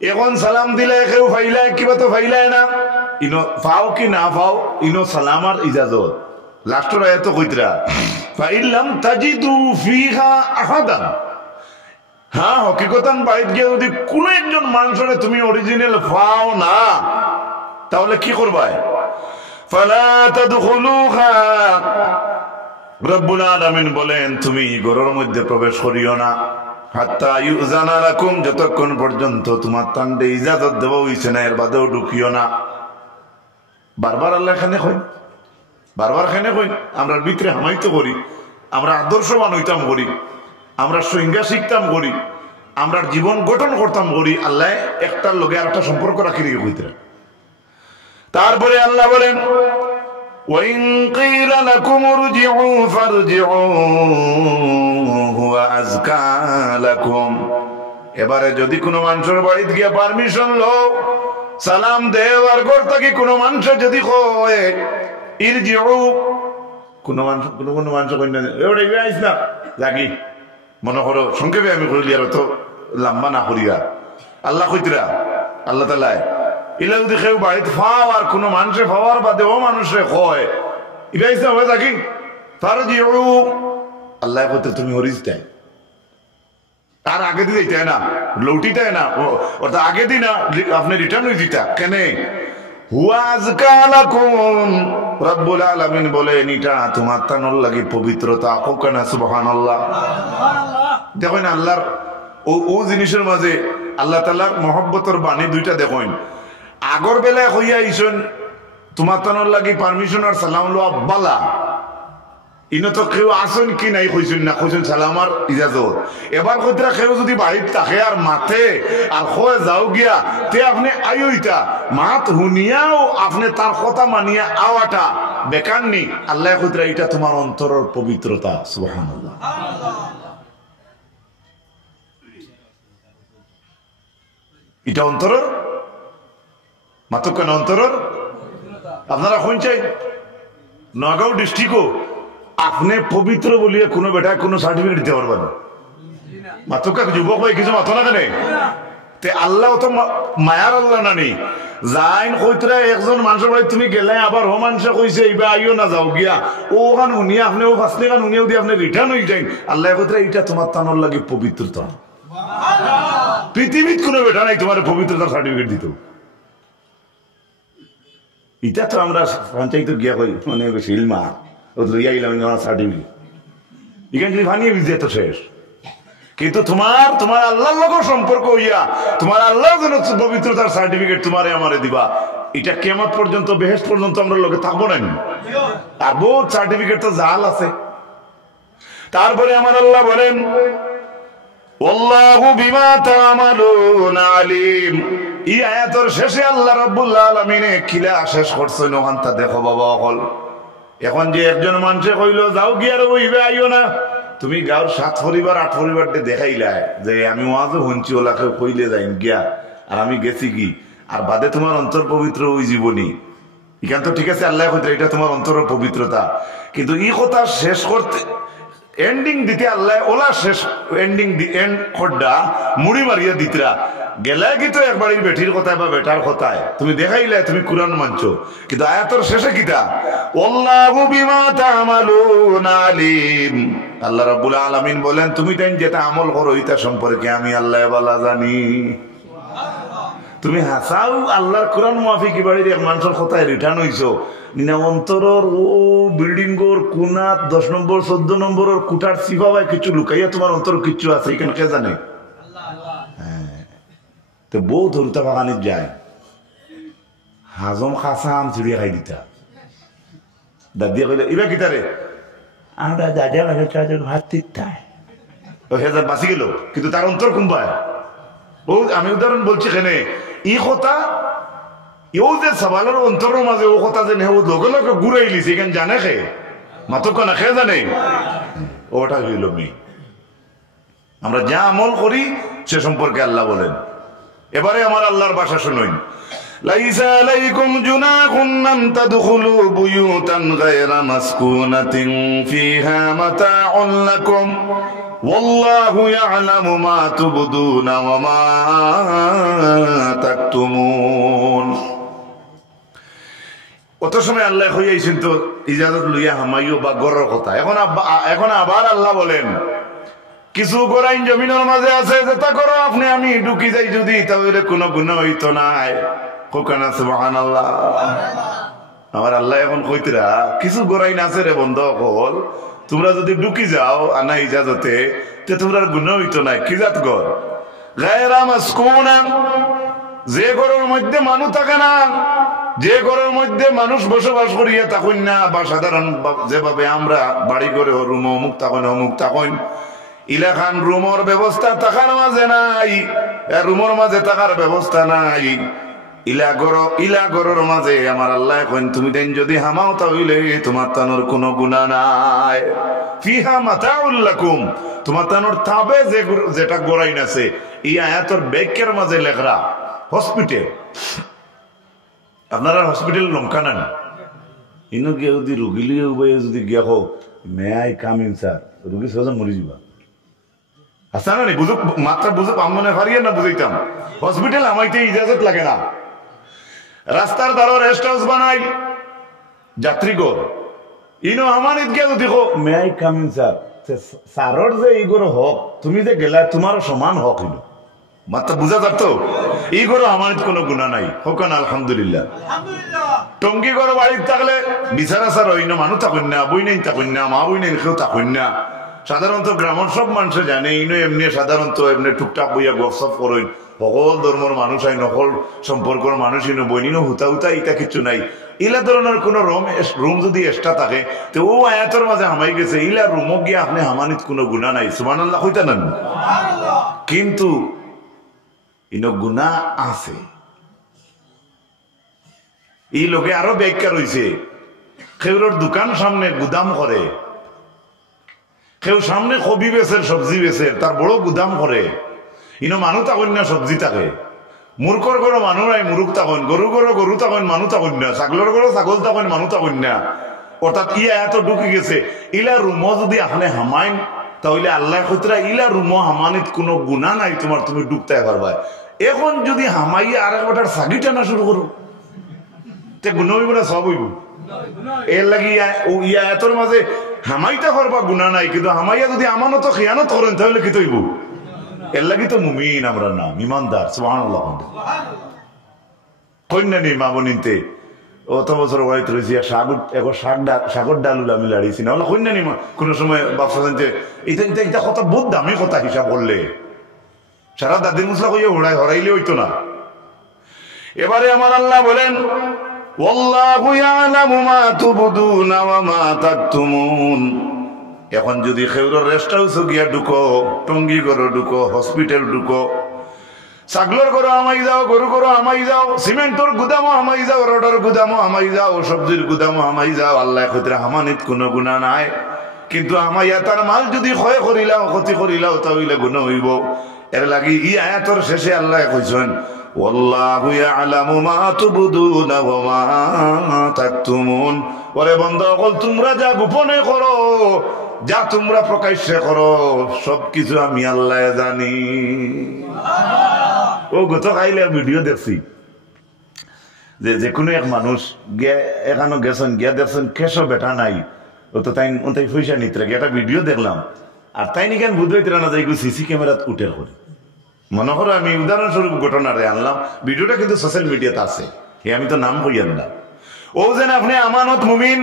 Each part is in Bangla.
এখন সালাম দিলে কেউ ফাইলায় কিবা তো ফাইলায় না, ইনো ফাও কি না ফাও ইনো সালামার ইজাজত। লাস্টের আয়াত কইতরা ফাইল্লাম তাজিদু ফিহা আহাদান, হ্যাঁ হকিকতান বাইত গিয়ে যদি কোনো একজন মানুষের তুমি অরিজিনাল ফাও না, তাহলে কি করবা? ফালা তাদখুলুহা, রব্বুল আলামিন বলেন তুমি ঘরের মধ্যে প্রবেশ করিও না, হাত্তা ইউজানা লাকুম, যতক্ষণ পর্যন্ত তোমার তান্ডে ইজাজত দেওয়া হইছে না এর বাদেও ঢুকিও না। বারবার আল্লাহ এখানে কই, বারবার এখানে কই আমরা ভিতরে হামাইতো করি, আমরা আদর্শবান হইতাম করি, আমরা সংজ্ঞা শিখতাম করি, আমরা জীবন গঠন করতাম করি, আল্লাহ একটার লগে আর একটা সম্পর্ক রাখি রেখে কইতরা। তারপরে আল্লাহ বলেন وَإِن قِيلَ لَكُمُ ارْجِعُوا فَارْجِعُوا هُوَ أَزْكَى لَكُمْ, এবারে যদি কোনো মানুষের বাড়িতে গিয়ে পারমিশন লো, সালাম দেওয়ার ঘর থেকে কোনো মানুষ যদি কয় ইরজিউ, কোনো মানুষ কই না এবারে আইস না লাগি, মনে করো সংক্ষেপে আমি কইলি আর তো লম্বা না করিয়া, আল্লাহ কইতরা আল্লাহ তাআলা ইলা যদি কেউ বাড়িতে ফাও আর কোনো মানুষে ফাওয়ার বাদে ও মানুষে কয় এটা ইসলাম হয়ে থাকি ফারজিউ, আল্লাহ কইতে তুমি হরিস দেয় তার আগে দিয়ে দিতে না, লৌটিটাই না, অর্থাৎ আগে দিই না আপনি রিটার্ন হয়ে দিতা কেন? হুয়া আযকা লাকুম, রব্বুল আলামিন বলেন এটা তোমার তানোর লাগি পবিত্রতা। কোকানা সুবহানাল্লাহ, দেখেন আল্লাহর ও জিনিসের মাঝে আল্লাহ তাআলার মহব্বতের বাণী দুইটা দেখেন। আগর বেলায় হইয়া ইসন তোমার তানোর লাগি পারমিশন আর সালাম লো আব্বালা, ইনো তো কেউ আসেন কি নাই কইছেন না, কইছেন সালামার ইজাজত। এবার কইতরা কেউ যদি বাড়িতে থাকে আর মাথে আর কয়ে যাও গিয়া তে আপনি আইওইটা মাত হুনিয়াও আপনি তার কথা মানিয়া আওয়াটা বেকার নি। আল্লাহ কইতরা এটা তোমার অন্তরের পবিত্রতা। সুবহানাল্লাহ, এটা অন্তরের মাত্র কেন অন্তরের। আপনারা কোন চাই নগাঁও ডিস্ট্রিক্টও আপনি পবিত্র বলিয়ে কোনো বেটায় কোনো সার্টিফিকেট দিতে পারবেন মাত্র যুবক ভাই কিছু মাথা না কেন তে আল্লাহ তো মায়ার আল্লাহ নানি যাইন কইতরা একজন মানুষের বাড়ি তুমি গেলে আবার ও মানুষে কইছে এইবা আইও না যাও গিয়া ও গান শুনিয়া আপনি ও ফাঁসনি গান শুনিয়াও দিয়ে আপনি রিটার্ন হয়ে যাই। আল্লাহ কইতরা এটা তোমার তানোর লাগে পবিত্রতা। পৃথিবীত কোনো বেটা নাই তোমার পবিত্রতার সার্টিফিকেট দিত। এটা তো আমরা পঞ্চায়েত গিয়া কই মানে শিলমা ও লইয়াইলাম সার্টিফিকেট এখানে যদি ভানিয়ে বিজে তো শেষ। কিন্তু তোমার তোমার আল্লাহর লোক সম্পর্ক হইয়া তোমার আল্লাহর জন্য পবিত্রতার সার্টিফিকেট তোমারে আমারে দিবা, এটা কিয়ামত পর্যন্ত বেহেশত পর্যন্ত আমরা লোকে থাকবো না। আর বহুত সার্টিফিকেট তো জাল আছে। তারপরে আমার আল্লাহ বলেন আল্লাহু বিমা তা'মালুনা আলিম। এই আয়াতের শেষে আল্লাহ রাব্বুল আলামিন কিলা শেষ করছেন ওখানটা দেখো বাবা হল। এখন যে একজন মানুষে কইলো যাও গিয়া রইবে আইও না, তুমি গাঁর 7 পরিবার 8 পরিবার দেখাইলা যে আমি ওয়াজও শুনছি ওলাকে কইলে যাইন গিয়া আর আমি গেছি কি আর বাদে তোমার অন্তর পবিত্র ওই জীবনী এখান তো ঠিক আছে আল্লাহ কইতে এটা তোমার অন্তরের পবিত্রতা। কিন্তু এই কথা শেষ করতে এন্ডিং দিতে আল্লাহ ওলা শেষ এন্ডিং এন্ড খড্ডা মুড়ি মারিয়া দিতরা গেলে কি তো একবারই বেটির কথায় বা বেটার কথায় তুমি দেখাইলে তুমি কুরআন মানছো, কিন্তু আয়াতের শেষে কিটা আল্লাহু বিমা তা'মালুনা আলিম। আল্লাহ রাব্বুল আলামিন বলেন তুমি তাই যেটা আমল করো এটা সম্পর্কে আমি আল্লাহ ভালো জানি। তুমি হাসাও আল্লাহর কোরআন মাফিক বাড়ির এক মানুষের কথায় রিটার্ন হইছো নিনা অন্তরের ও বিল্ডিং ওর কোনা 10 নম্বর 14 নম্বরের কুটার সিফা ভাই কিছু লুকাইয়া তোমার অন্তর কিছু আছে এখানে কে জানে। তো বউ ধরতে বাগানে যায় হাজম খাসা আম চিড়িয়া খাই দিতা দাদিয়া কইলে এবার কিতারে আমরা দাদা ভাত দিতায় হেজার বাঁচি গেল, কিন্তু তার অন্তর কুম্বায় ও আমি উদাহরণ বলছি কেন ই কথা এও যে সবালের অন্তরের মাঝে ও কথা যে নেও লগে লগে ঘুরাইলিস এখানে জানে খে মাতক না খে জানে ওটা হইল মি আমরা যা আমল করি সে সম্পর্কে আল্লাহ বলেন। এবারে আমার আল্লাহর ভাষা শুনুন লাইসা আলাইকুম জুনাহুন আন তাদখুলু বুয়ুতান গায়রা মাসকুনাতিন ফিহা মাতাউন লাকুম ওয়াল্লাহু ইয়ালামু মা তুবদুনা ওয়া মা তাকতুমুন। অত সময় আল্লাহ হইয়াছেন তো ইজাজত লইয়া হামাইও বা গড়ের কথা। এখন আবার আল্লাহ বলেন কিছু গোরাইন জমিনের মাঝে আছে যেটা করো আপনি আমি ঢুকি যাই যদি তাহলে কোনো গুনাহ হইতো নাই। কোকানা সুবহানাল্লাহ। আমার আল্লাহ এখন কইতরা কিছু গোরাইন আছে রে বন্ধ হল, তোমরা যদি ঢুকি যাও আনা ইজাজতে তে তোমরা গুনাহ হইতো নাই। কি জাত ঘর? গায়রা মাসকুনা, যে ঘরের মধ্যে মানুষ থাকে না, যে ঘরের মধ্যে মানুষ বসবাস করিয়া থাকুন না, বা সাধারণ যেভাবে আমরা বাড়ি করে রুম অমুক থাকুন ইলাখান রুমর ব্যবস্থা থাকার মাঝে নাই, রুমর মাঝে থাকার ব্যবস্থা নাই। ইলা গরর মাঝে আমার আল্লাহ কইন তুমি দেন যদি হামাও তাহলে তোমার তানোর কোনো গুনাহ নাই। ফিহা মাতাউল লাকুম, তোমার তানোর থাবে যেটা গোরাইন আছে। এই আয়াতের ব্যাখ্যার মাঝে লেখরা হসপিটাল। আপনারা হসপিটাল লঙ্কা নেন ইনো গিয়ে যদি রুগী লিয়ে যদি গিয়া হোক may I come in sir, রুগী সহজে মরি যাবা আসা না বুঝুক মাত্রা বুঝুক আমনে পারিয়ে না বুঝাইতাম। হসপিটাল আমাইতে ইজাজত লাগে না। রাস্তার দ্বারা রেস্ট হাউস বানাই যাত্রীগর ইনো আমার গিয়া যদি হোক may I come in sir, স্যারর যে এইগুলো হক তুমি যে গেলা তোমারও সমান হক ইনো মাত্রা বুঝা যাত। এই করো আমার কোনো গুণা নাই হোক না আলহামদুলিল্লাহ। টঙ্গি করো বাড়িতে থাকলে বিচারা সার হইন মানুষ থাকুন না, বই নেই থাকুন না, মা বই নেই কেউ থাকুন না। সাধারণত গ্রামের সব মানুষে জানে ইনো এমনি সাধারণত এমনি টুকটাক বইয়া গপসপ করইন। সকল ধর্মের মানুষ আই নকল সম্পর্কের মানুষ ইনো বইনিনো হুতা হুতা ইটা কিছু নাই। ইলা ধরনের কোন রুম যদি এক্সট্রা থাকে তো ও আয়াতের মাঝে হামাই গেছে ইলা রুমক গিয়ে আপনি হামানিত কোনো গুণা নাই। সুবহানাল্লাহ কইতা নেন। কিন্তু ইনো গুনাহ আছে। এই লোকে আরো ব্যাখ্যা রয়েছে, কেউর দোকান সামনে গুদাম করে, কেউ সামনে কবি বেচের সবজি বেচের তার বড় গুদাম করে। ইনো মানুষ থাকুন না সবজি থাকে, মূর্খর গরো মানুষ নাই মুরুখ থাকুন, গরু গরো গরু থাকুন মানুষ থাকুন না, ছাগলের গরো ছাগল থাকুন মানুষ থাকুন না। অর্থাৎ ইয়া এত ঢুকে গেছে ইলা রুমো যদি আপনি হামাইন তাহলে আল্লাহ কইতরা ইলা রুমো হামানিত কোনো গুনাহ নাই তোমার, তুমি ডুবতে পারবা। এখন যদি হামাইয়া আর একবার সাগি টানা শুরু করো তে গুনাহ হইব না সব হইব। এর লাগি ইয়া এতর মাঝে হামাইতে পারবা গুনাহ নাই, কিন্তু হামাইয়া যদি আমানত খিয়ানত করেন তাহলে কি হইব? এর লাগি তো মুমিন আমরা না ইমানদার। সুবহানাল্লাহ। কন্যা নেই মা বনিতে অত বছর বাড়িতে রয়েছি শাকর ডালুল আমি লাড়িয়েছি না ওলা কন্যা নেই কোনো সময় বাপসা জানতে এটা কথা বহুত দামি কথা হিসাব করলে সারা দাদির মুসলা কইয়া ওড়াই হরাইলে হইতো না। এবারে আমার আল্লাহ বলেন ওয়াল্লাহু ইয়ালামু মা তুবদুনা ওয়া মা তাকতুমুন। এখন যদি খেউর রেস্ট হাউসে গিয়া ঢুকো, টঙ্গি করো ঢুকো, হসপিটাল ঢুকো, ছাগলের গরো আমাই যাও, গরু গরো আমাই যাও, সিমেন্টর গুদামও আমাই যাও, রডর গুদামও আমাই যাও, সবজির গুদামও আমাই যাও, আল্লাহ কইতরা হামানিত কোনো গুনাহ নাই। কিন্তু আমাইয়া তার মাল যদি ক্ষয় করিলাও ক্ষতি করিলাও তাহলে গুনাহ হইব। এর লাগি ই আয়াতের শেষে আল্লাহ কইছেন ওয়াল্লাহু ইয়ালামু মা তুবদুনা ওয়া মা তাকতুমুন। ওরে বান্দাগণ তোমরা যা গোপনে করো, যা তোমরা প্রকাশ্যে করো, সবকিছু আমি আল্লাহ জানি। ও গত কাইলে ভিডিও দেখছি যে কোনো এক মানুষ এখানে গেছেন গিয়া দেখছেন কেশো বেটা নাই, ও তো তাই পয়সা নিতে একটা ভিডিও দেখলাম। আর তাই নিকেন বুঝতে না যাই সিসি ক্যামেরাত উঠে করে মনে করো আমি উদাহরণস্বরূপ ঘটনারে আনলাম, ভিডিওটা কিন্তু সোশ্যাল মিডিয়াতে আছে, আমি তো নাম কইয়ান না। ও যেন আপনি আমানত মুমিন,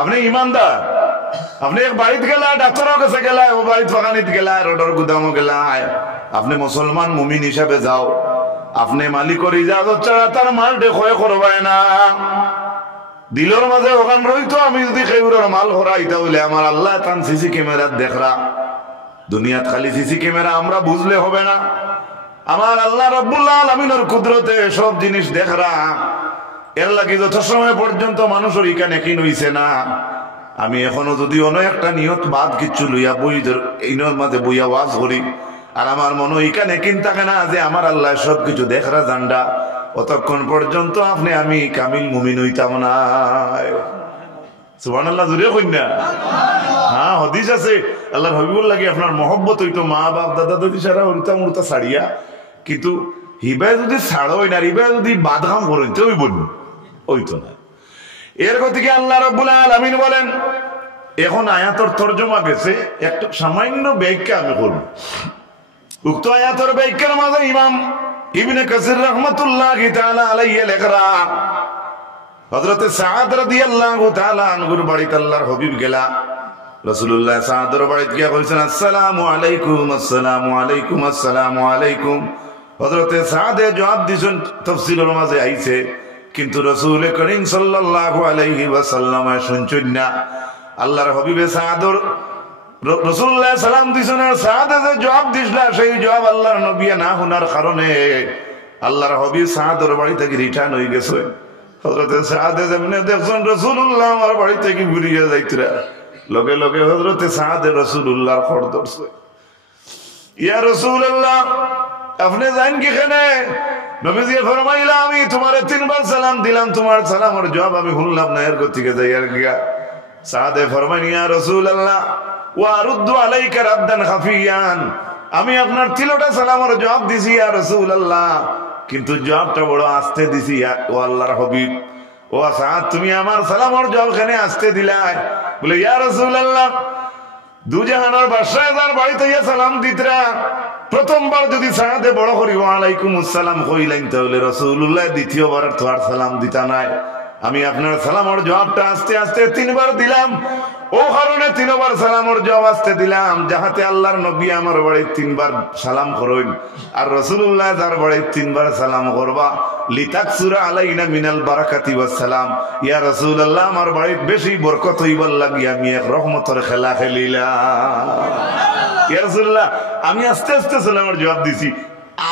আপনি ইমানদার, আপনি এক বাড়িতে গেলা ডাক্তারের কাছে গেলা, ও বাড়িতে বাগানিতে গেলা, রোডর গুদামও গেলা, আপনি মুসলমান মুমিন হিসাবে যাও, আপনি মালিকর ইজাজত ছাড়া তার মাল দেখে করবাই না। দিলর মাঝে ওখান রইতো আমি যদি খেউরের মাল হরাই তাহলে আমার আল্লাহ তান সিসি ক্যামেরাত দেখরা। দুনিয়াত খালি সিসি ক্যামেরা আমরা বুঝলে হবে না, আমার আল্লাহ রাব্বুল আলামিনের কুদরতে সব জিনিস দেখরা। এর লাগি যত সময় পর্যন্ত মানুষের ইকানে কিন হইছে না, আমি এখনো যদি অন্য একটা নিয়ত বাদ কিচ্ছু লইয়া বই এইনের মাঝে বইয়া ওয়াজ করি, আর আমার মনে ইকানে কিন থাকে না যে আমার আল্লাহ সবকিছু দেখরা জান্ডা, অতক্ষণ পর্যন্ত আপনি আমি কামিল মুমিন হইতাম না। সুবহানাল্লাহ জুড়ে কই না? হ্যাঁ হাদিস আছে আল্লাহর হাবিবুর লাগি আপনার মহব্বত হইতো মা বাপ দাদা দাদি সারা উড়তা মুড়তা ছাড়িয়া, কিন্তু হিবায় যদি ছাড়োই না, হিবায় যদি বাদঘাম করেন তো ওই বলুন ওই তো না। এর গতিকে আল্লাহ রাব্বুল আলামিন বলেন, এখন আয়াতর তরজমা গেছে, একটু সামান্য ব্যাখ্যা আমি করব। উক্ত আয়াতের ব্যাখ্যার মাঝে ইমাম ইবনে কাসির রাহমাতুল্লাহি তাআলা আলাইহি লেখরা, হযরত সাদ রাদিয়াল্লাহু তাআলা আনহুর বাড়িতে আল্লাহর হাবিব গেলা, রাসূলুল্লাহ সাদের বাড়িতে গিয়া কইছেন আসসালামু আলাইকুম, আসসালামু আলাইকুম, আসসালামু আলাইকুম। হযরত সাদে জবাব দিছেন, তাফসীরের মাঝে আইছে, কিন্তু রাসূল করিম সাল্লাল্লাহু আলাইহি ওয়াসাল্লাম শুনছেন না। আল্লাহর হাবিবে সাদর রাসূলুল্লাহ সালাম দিছেন, আর সাদে যে জবাব দিছলা সেই জবাব আল্লাহর নবী না শোনার কারণে আল্লাহর হাবিব সাদর বাড়ি থেকে রিটার্ন হয়ে গেছে। হযরত সাদে যেমনে দেখছেন রাসূলুল্লাহ আমার বাড়ি থেকে ঘুরিয়ে যাইতরা, লগে লগে হযরত সাদে রাসূলুল্লাহর খড় ধরছে। ইয়া রাসূলুল্লাহ, আপনি জানেন কি কেনে? নবীজি ফরমাইলা, আমি তোমারে 3 বার সালাম দিলাম, তোমার সালামের জবাব আমি শুনলাম না, এর গতিকে যাই আর গিয়া। সাদে ফরমাইন, ইয়া রাসূলুল্লাহ ওয়া আরুদ্দু আলাইকা রাদ্দান খাফিয়ান, আমি আপনার 3টা সালামের জবাব দিছি ইয়া রাসূলুল্লাহ, কিন্তু জবাবটা বড় আস্তে দিছি ও আল্লাহর হাবিব। ও সাদ, তুমি আমার সালামের জবাব কেন আস্তে দিলাই? বলে, ইয়া রাসূলুল্লাহ, দুজাহানের বাদশাহ যার বাড়িতে ইয়া সালাম দিতরা, প্রথমবার যদি সাদে বড় করি ওয়া আলাইকুম আসসালাম কইলেন, তাহলে রাসূলুল্লাহ দ্বিতীয়বার তো আর সালাম দিতা নাই। আমি আপনার সালামের জবাবটা আস্তে আস্তে 3 বার দিলাম, ও কারণে 3 বার সালামের জবাব আস্তে দিলাম, যাহাতে আল্লাহর নবী আমার বাড়ি 3 বার সালাম করেন, আর রাসূলুল্লাহ যার বাড়ি 3 বার সালাম করবা, লিতাকসুরা আলাইনা মিনাল বারাকাতি ওয়াস সালাম। ইয়া রাসূলুল্লাহ, আমার বাড়ি বেশি বরকত হইবার লাগি আমি এক রহমতের খেলা খেলিলাম। ইয়া রাসূলুল্লাহ, আমি আস্তে আস্তে সালামের জবাব দিছি,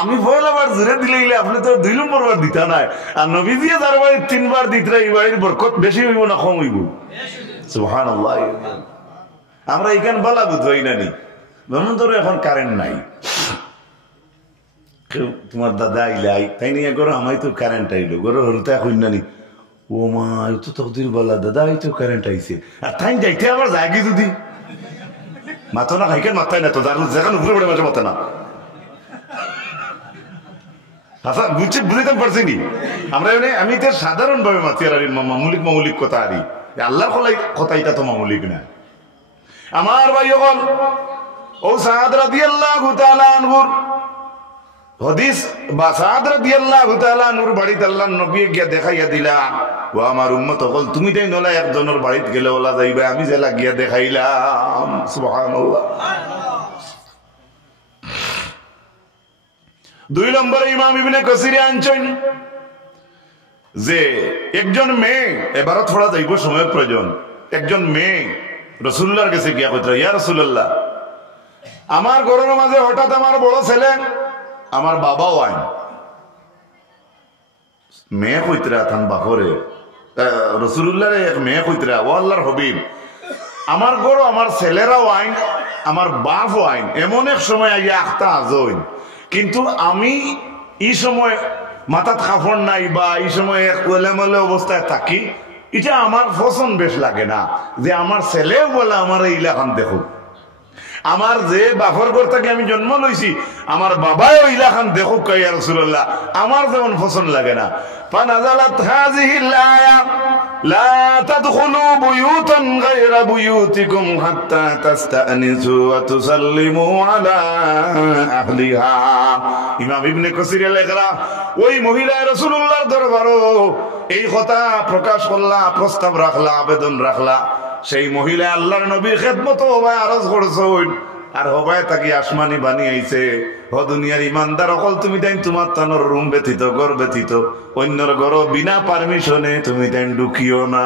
আমি পয়লাবার জোরে দিলে আপনি তো 2 নম্বর বার দিতা নাই, আর নবীজি যার বাড়ি 3 বার দিতরা, এই বাড়ির বরকত বেশি হইব না কম হইব? সুবহানাল্লাহ। আমরা এখান বলা বুঝ হই নানি, যেমন ধরো এখন কারেন্ট নাই, কেউ তোমার দাদা আইলাই তাই নিয়ে করো, আমায় তো কারেন্ট আইলো গরো হরতে এখন নানি, ও মা তো তকদির বলা দাদা এই তো কারেন্ট আইছে, আর তাই যাইতে আবার জাগি যদি মাথা না খাইকেন মাথায় না তো যেখানে উপরে পড়ে মাঝে মাথা না। আচ্ছা বুঝতে পারছি নি আমরা, আমি তো সাধারণ ভাবে মাতিয়ার মামুলিক কথা আরি, আল্লাহর কথা এটা তো মামুলিক না। আমার ভাই হল ও সাদ রাদিয়াল্লাহু তাআলা আনহুর হাদিস, বা সাদ রাদিয়াল্লাহু তাআলা আনহুর বাড়িতে আল্লাহর নবী গিয়া দেখাইয়া দিলা, ও আমার উম্মত হল তুমি তাই নলা একজনের বাড়িতে গেলে ওলা যাইবে, আমি জেলা গিয়া দেখাইলাম। সুবহানাল্লাহ। 2 নম্বরে ইমাম ইবনে কাসির আনছেন যে একজন মেয়ে, এবারও থোড়া যাইব সময়ের প্রয়োজন, একজন মেয়ে রাসূলুল্লাহর কাছে গিয়া কইতা, ইয়া রাসূলুল্লাহ, আমার ঘরের মাঝে হঠাৎ আমার বড় ছেলে, আমার বাবাও আইন, মেয়ে কইতরা থান বাপরে, রাসূলুল্লাহর এক মেয়ে কইতরা, ও আল্লাহর হাবিব, আমার ঘর আমার ছেলেরাও আইন, আমার বাপও আইন, এমন এক সময় আইয়া আখতা আজইন, কিন্তু আমি এই সময় মাথাত কাপড় নাই বা এই সময় কোলেমলে অবস্থায় থাকি, এটা আমার পছন্দ বেশ লাগে না, যে আমার ছেলেও বলে আমার ইলাখান দেখো, আমার যে বাপর ঘর থেকে আমি জন্ম লইছি আমার বাবাও ইলাখান দেখুক, ইয়া রাসূলুল্লাহ, আমার যেমন পছন্দ লাগে না। ফানাজালাত হাযিহিল আয়া লা তাদখুলু বুয়ুতান গায়রা বুয়ুতিকুম হাত্তা তাস্তানিসু ওয়া তুসাল্লিমু আলা আহলিহা। ইমাম ইবনে কাসির লেখরা, ওই মহিলা রাসূলুল্লাহর দরবারও এই কথা প্রকাশ করলা, প্রস্তাব রাখলা, আবেদন রাখলা, সেই মহিলা আল্লাহর নবীর খেদমত হবায় আরজ করছেন, আর হবায় তাকে আসমানি বানিয়ে আইছে, হ দুনিয়ার ইমানদার অকল তুমি তাই তোমার তানোর রুম ব্যতীত ঘর ব্যতীত অন্যর ঘর বিনা পারমিশনে তুমি তাই ঢুকিও না।